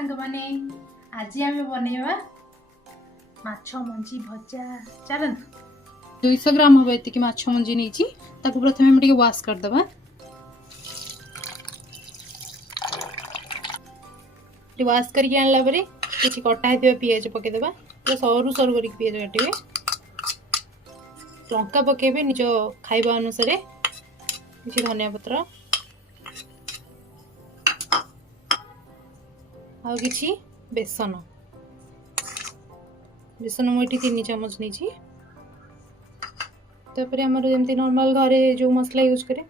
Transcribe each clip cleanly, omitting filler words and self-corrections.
सांग माने आज आम बनैबा माछ मंजी भजा। चलन 200 ग्राम हम ये माछ मंजी नहीं प्रथम वाश करदे वाश करके आणला परे किसी कटा है पियाज पकेदेबा तो सरू सरू कर पियाज काटे लंका पकेबे निज खाइबा अनुसार किसी धनिया पत्र आ किसी बेसन बेसन मुझे 3 चामच नहीं तापर आमर जमी नॉर्मल घरे जो मसला यूज करे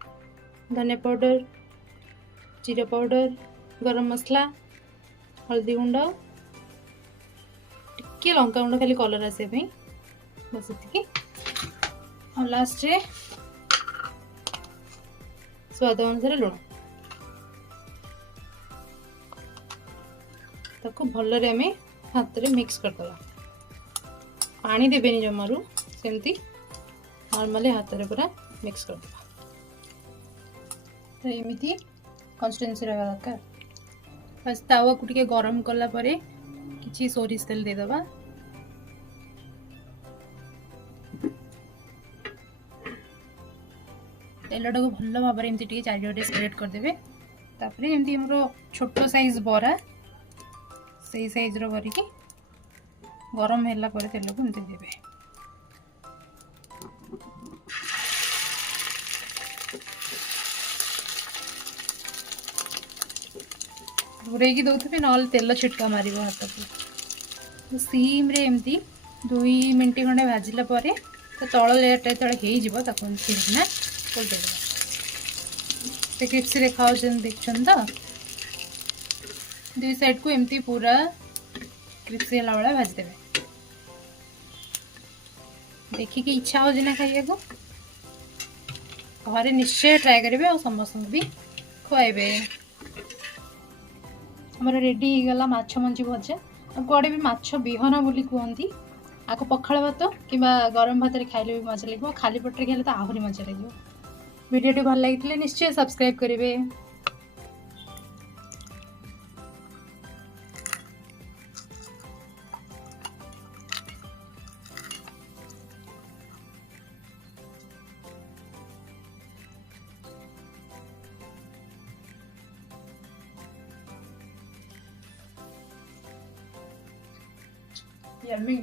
धनिया पाउडर जीरा पाउडर गरम मसला हल्दी गुंड टिके लंका गुंड खाली कलर आसे बस ये और लास्ट रे स्वाद अनुसार लुण ताको भलरे आम हाथ रे मिक्स करदे पानी देबेनी जमारू सेमती नॉर्मली हाथ रे पूरा मिक्स करदे तो एमती कंसिस्टेंसी रहा दरकार। बस तावा को टिके गरम कला परे किछि सोरिष तेल दे दबा तेलटा को भल भाव में एमती चारिटे स्प्रेड करदे तापर एमती हमरो छोटो साइज बरा से साइज रो करके गरम होला पर तेल को एमती देबे घूरेकी दौथे ना तेल छिटका मार हाथ को सीम रे एमती 2 मिनट खंडे भाजिला तो तल लेयरटा जो होना से क्रिप्सी देखा देखते तो दुई साइड को एमती पूरा क्रिप्सी है भाई भाजदे देखिए इच्छा हो ना खाइए को घरे निश्चय ट्राए करेंगे और समस्त भी खुआबे। हमारा रेडी गला माछ मंजी भजा कड़े भी माछ बिहन बोली कहती आपको पखाड़ भात कि गरम भात खाइले भी मजा लगे खाली पेटे खाइले तो आहरी मजा लगे। वीडियो भल लगी निश्चय सब्सक्राइब करेंगे। Yummy.